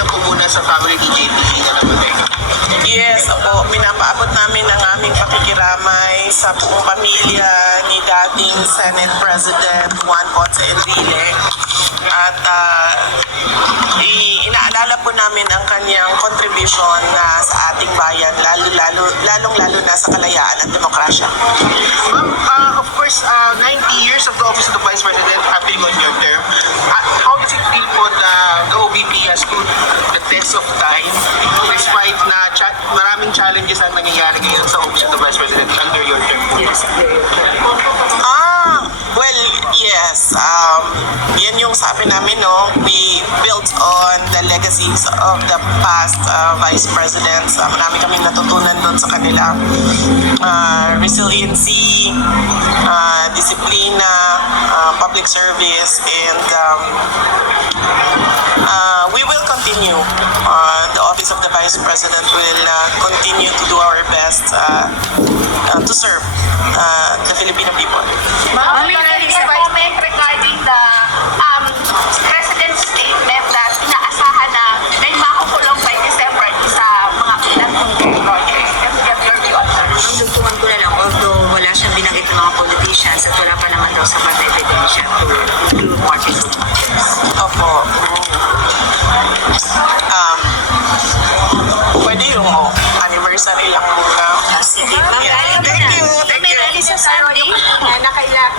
na po muna sa family ni JPG na namatay. Yes, opo. Pinapaabot namin ang aming pakikiramay sa buong pamilya ni dating Senate President Juan Ponce Enrile. At inaalala po namin ang kanyang contribution na sa ating bayan, lalong-lalo na sa kalayaan at demokrasya. Ma'am, of course, 90 years of the office of the Vice President happening on your term. How does it feel po na the OVP has stood the test of time despite na maraming challenges ang nangyayari ngayon sa office of the Vice President under your term? Yes. Well, yes. Yan yung sabi namin, no? We built on the legacies of the past vice presidents. Marami kaming natutunan doon sa kanila. Resiliency, disiplina, public service, and we will continue. The office of the vice president will continue to do our best to serve the Filipino people. Ma'am, is a comment regarding the President's statement that inaasahan na may makukulong by December sa mga ilan kong projects. Can you get your view on that? Ang dugtungan ko na lang, although wala siyang binanggit ng mga politicians at wala pa naman daw sapat na ebidensya to include partisan matters. Opo. Pwede yung anniversary lang muna. Sige, ma'am, Yeah. rally ka Thank na. you. Thank May you. rally sa Sunday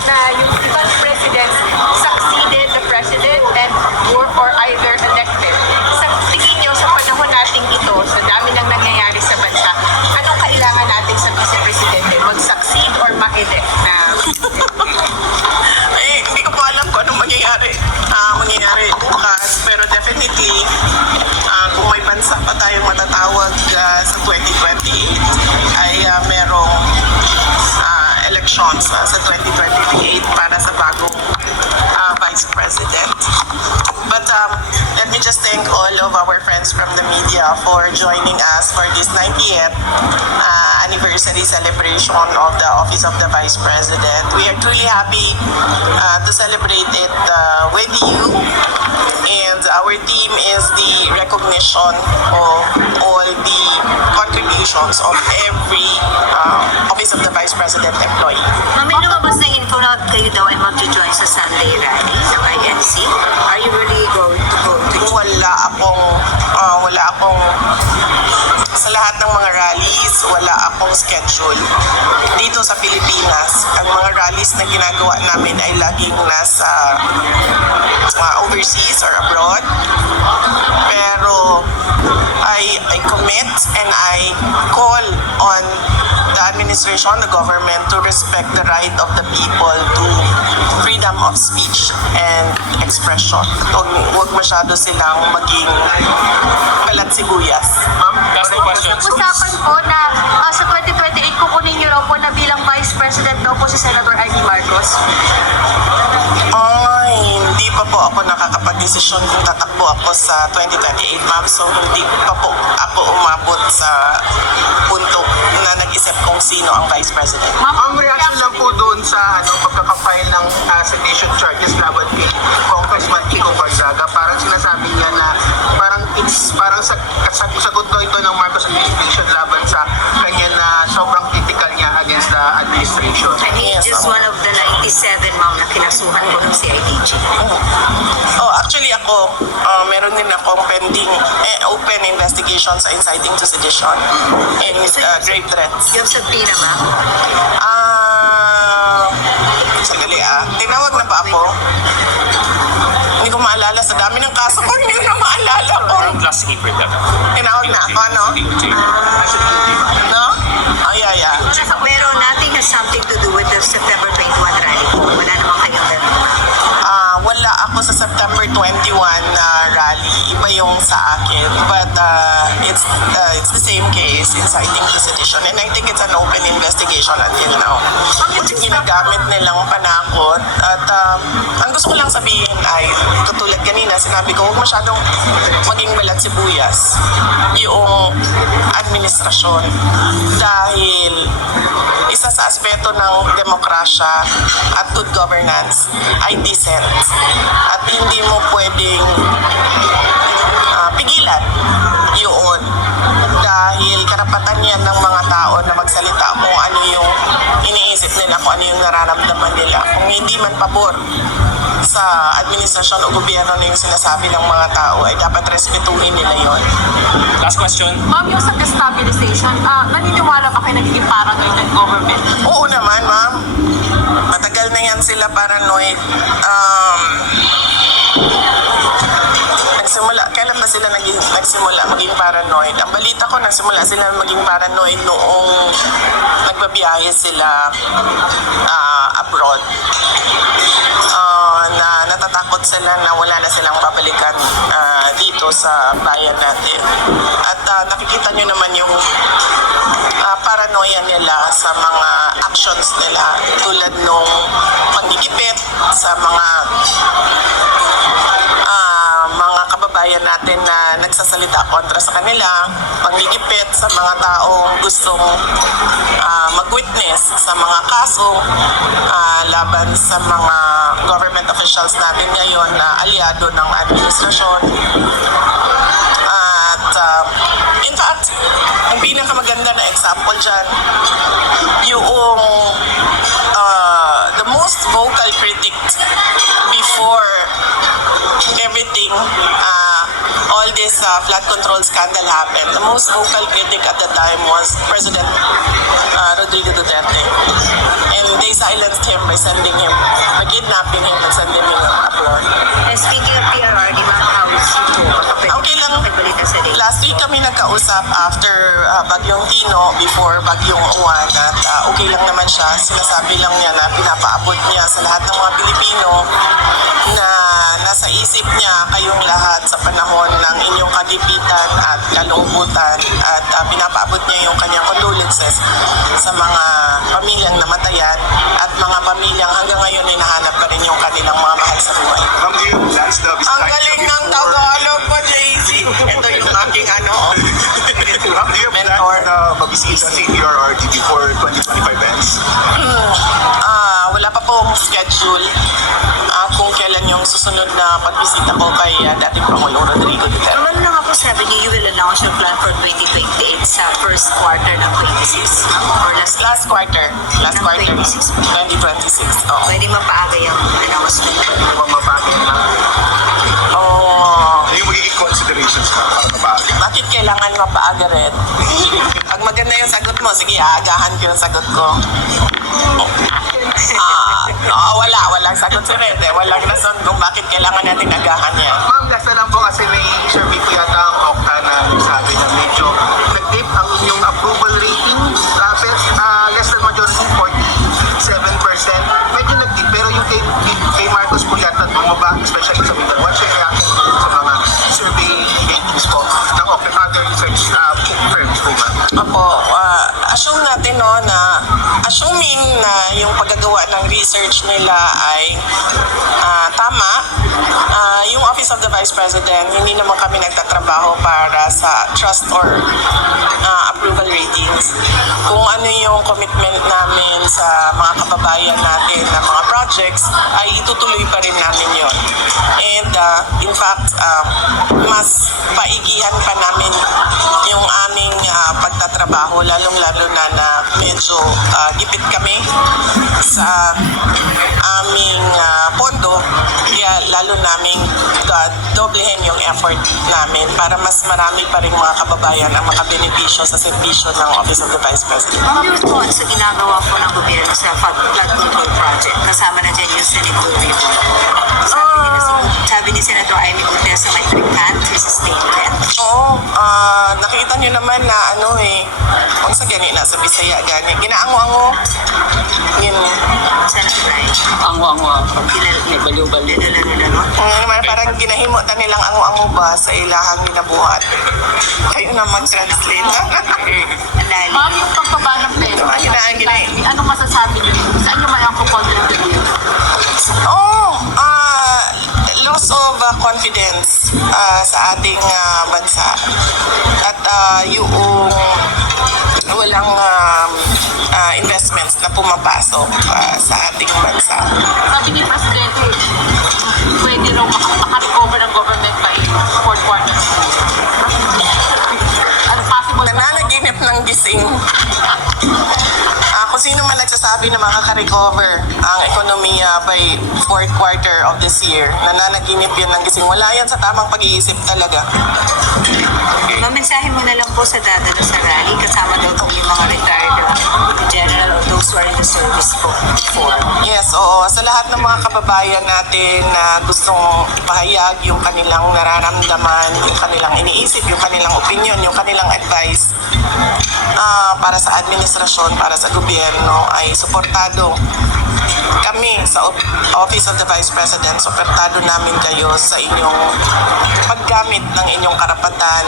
na yung ibang presidents succeeded the president and were or either elected. Sa tingin nyo sa panahon nating ito, sa dami ng nangyayari sa bansa, anong kailangan natin sa vice-presidente? Mag-succeed or ma-elect na Hindi ko po alam kung anong mangyayari bukas. Pero definitely, kung may bansa pa tayong matatawag sa 2028, ay merong elections sa 2028 para sa bagong Vice President. But let me just thank all of our friends from the media for joining us for this 90th anniversary celebration of the Office of the Vice President. We are truly happy to celebrate it with you, and our theme is the recognition of all the contributions of every Office of the Vice President employee. Ma'am, may lumabas na info na kayo daw ay mag-join sa Sunday rally ng INC. Are you really going to go to join? Wala akong sa lahat ng mga rallies, wala akong schedule. Dito sa Pilipinas, ang mga rallies na ginagawa namin ay laging nasa overseas or abroad. Pero I commit and I call on the administration, the government to respect the right of the people to freedom of speech and expression. Huwag masyado silang maging balat sibuyas. Ma'am, last question. usapan po na sa 2028 kukunin niyo raw po na bilang Vice President daw po si Senator Amy Marcos? Ay, hindi pa po ako nakakapag-desisyon kung tatakbo ako sa 2028, ma'am. So, hindi pa po ako umabot sa punto na nag-isip kung sino ang Vice President. Ang reaction lang po doon sa pagkakafile ng sedition charges laban kay Congressman Kiko Barzaga, parang sinasabi niya na parang sagot daw ito ng Marcos administration laban sa kanya na sobrang critical niya against the administration. And he's just one of the 97, ma'am, na kinasuhan ko ng CIDG. Actually ako, meron din akong pending open investigation sa inciting to sedition and grave threats. Yung subpoena, ma'am. Sandali tinawag na ba ako? Hindi ko maalala. Sa dami ng kaso ko, hindi ko na maalala ko. Class April ka. Tinawag na ako, no? No? Oh, yeah. Pero nothing has something to do with the September 21 rally po. Wala naman kayong ganun, ma'am. Wala ako sa September 21 na rally. Iba yung sa akin. But it's the same case, inciting to sedition. And I think it's an open investigation until now. Ginagamit nilang panakot. At ang gusto ko lang sabihin ay, katulad kanina, sinabi ko, huwag masyadong maging balat sibuyas yung administrasyon. Dahil isa sa aspeto ng demokrasya at good governance ay dissent. At hindi mo pwedeng mapigilan yun. Dahil karapatan yan ng mga tao na magsalita kung ano yung iniisip nila, kung ano yung nararamdaman nila. Kung hindi man pabor sa administrasyon o gobyerno na yung sinasabi ng mga tao, ay dapat respetuhin nila yon. Last question. Ma'am, yung sa destabilization, naniniwala ba kayo nagiging paranoid ng government? Oo naman, ma'am. Matagal na yan sila paranoid. Kailan ba sila nagsimula maging paranoid? Ang balita ko, nagsimula sila maging paranoid noong nagbabiyahe sila abroad. Na natatakot sila na wala na silang babalikan dito sa bayan natin. At nakikita nyo naman yung paranoia nila sa mga actions nila, tulad nung panggigipit sa mga kababayan natin na nagsasalita kontra sa kanila, panggigipit sa mga taong gustong mag-witness sa mga kaso laban sa mga government officials natin ngayon na aliado ng administrasyon. At in fact, ang pinakamaganda na example dyan, yung the most vocal critic before everything, all this flood control scandal happened, the most vocal critic at the time was President Rodrigo Duterte. And they silenced him by kidnapping him and sending him abroad. And speaking of PRR, di ba, how is it po? Okay lang. Nagbalita sa day. Last week kami nagkausap after Bagyong Tino, before Bagyong Juan, at okay lang naman siya. Sinasabi lang niya na pinapaabot niya sa lahat ng mga Pilipino na nasa isip niya kayong lahat sa panahon ng inyong kagipitan at kalungkutan, at pinapaabot niya yung kanyang condolences sa mga pamilyang namatayan at mga pamilyang hanggang ngayon ay nahanap pa rin yung kanilang mga mahal sa buhay. Ma'am, do you have plans na Ang galing ng Tagalog ko, JC! Ito yung aking Ma'am, do you have mentor. plans na mabisita si PRRD before 2025 ends? Wala pa pong schedule kung kailan yung susunod na pagbisita ko kay dating Pangulong Rodrigo Duterte. Ano na nga po sabi niyo, you will announce your plan for 2028 sa first quarter ng 26 or Last quarter. Ng 26. 2026. Oh. Pwede mapaaga yung announcement po. Oh. Ano yung magiging considerations ka para mapaaga? Bakit kailangan mapaaga rin? Pag maganda yung sagot mo, sige, aagahan ko yung sagot ko. Walang sagot si Red. Walang rason kung bakit kailangan natin agahan yan. Ma'am, last na lang po kasi may survey po yata ang Okta na sabi na medyo nag-dip ang inyong approval rating. Less than majority, 47%. Medyo nag-dip. Pero yung kay Marcos po yata bumaba, especially sa Mindanao. What's your reaction sa mga survey ratings po ng Okta, other research firms po ba? Opo, assume natin assuming na yung paggagawa ng research nila ay tama, yung Office of the Vice President, hindi naman kami nagtatrabaho para sa trust or approval ratings. Kung ano yung commitment namin sa mga kababayan natin na mga projects, ay itutuloy pa rin namin yon. And in fact, mas paigihan pa namin yung aming pagtatrabaho, lalong-lalo na medyo gipit kami sa aming pondo, kaya lalo naming doblehin yung effort namin para mas marami pa rin mga kababayan ang makabenepisyo sa serbisyo ng Office of the Vice President. Ang your thoughts sa ginagawa po ng gobyerno sa flood control project? Kasama na dyan yung Senate River. Sabi ni Senator Amy Cortez na may triplan to sustain it. Oo, nakita nyo naman na kung sa gani na sa Bisaya gani, ginaango-ango, yun, Senator Amy. May baliw-baliw. naman parang ginahimo ta nilang ango-ango ba sa ilahang ginabuhat. Kayo na mag-translate. Ang lalim. Ma'am, yung pagbaba ng pera, anong masasabi niyo? Saan nyo may ako contribute? Loss of confidence sa ating bansa at yung walang investments na pumapasok sa ating bansa. Sabi ni Presidente, pwede raw makarecover ng government by fourth quarter. gising. Kung sino man nagsasabi na makaka-recover ang ekonomiya by fourth quarter of this year, nananaginip yan ng gising. Wala yan sa tamang pag-iisip talaga. Mamensahe mo na lang po sa dadalo sa rally, kasama daw po yung mga retired general or those who are in the service po before. Yes, oo. Sa lahat ng mga kababayan natin na gustong ipahayag yung kanilang nararamdaman, yung kanilang iniisip, yung kanilang opinion, yung kanilang advice para sa administrasyon, para sa gobyerno, ay suportado kami sa Office of the Vice President. Suportado namin kayo sa inyong paggamit ng inyong karapatan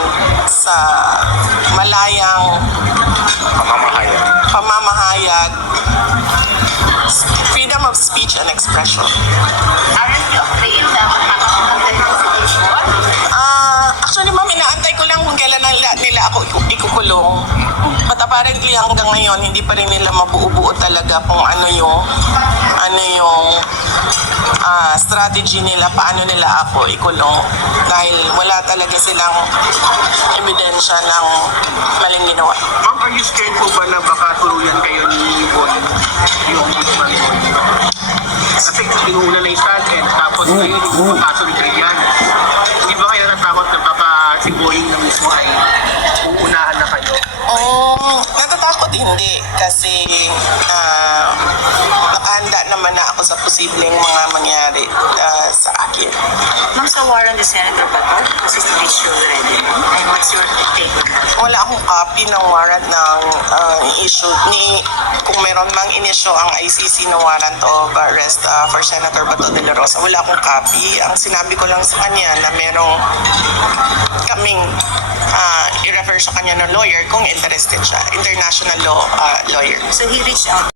sa malayang pamamahayag, freedom of speech and expression. Aren't you afraid na makakapunta sa sitwasyon? Actually, ma'am, inaantay ko lang kung kailan nila ako ikukulong. But apparently, hanggang ngayon, hindi pa rin nila mabuo-buo talaga kung ano yung strategy nila, paano nila ako ikulong. Dahil wala talaga silang ebidensya ng maling ginawa. Ma'am, are you scared po ba na baka tuluyan kayo ni Boy, yung ombudsman Boy? Kasi inuuna na yung stand tapos ngayon yung kasunod yan. Hindi ba kayo natakot na baka si Boy na mismo ay uunahan na kayo? Natatakot hindi kasi nakahanda naman na ako sa posibleng mga mangyari sa akin. Ma'am, sa warrant the Senator ba to? Kasi it's issue already. And what's your take on that? Wala akong copy ng warrant ng issue kung meron mang inisyo ang ICC na warrant of arrest for Senator Bato de la Rosa. Wala akong copy. Ang sinabi ko lang sa kanya na merong kaming i-refer sa kanya ng lawyer kung interested siya. International law lawyer. So he reached out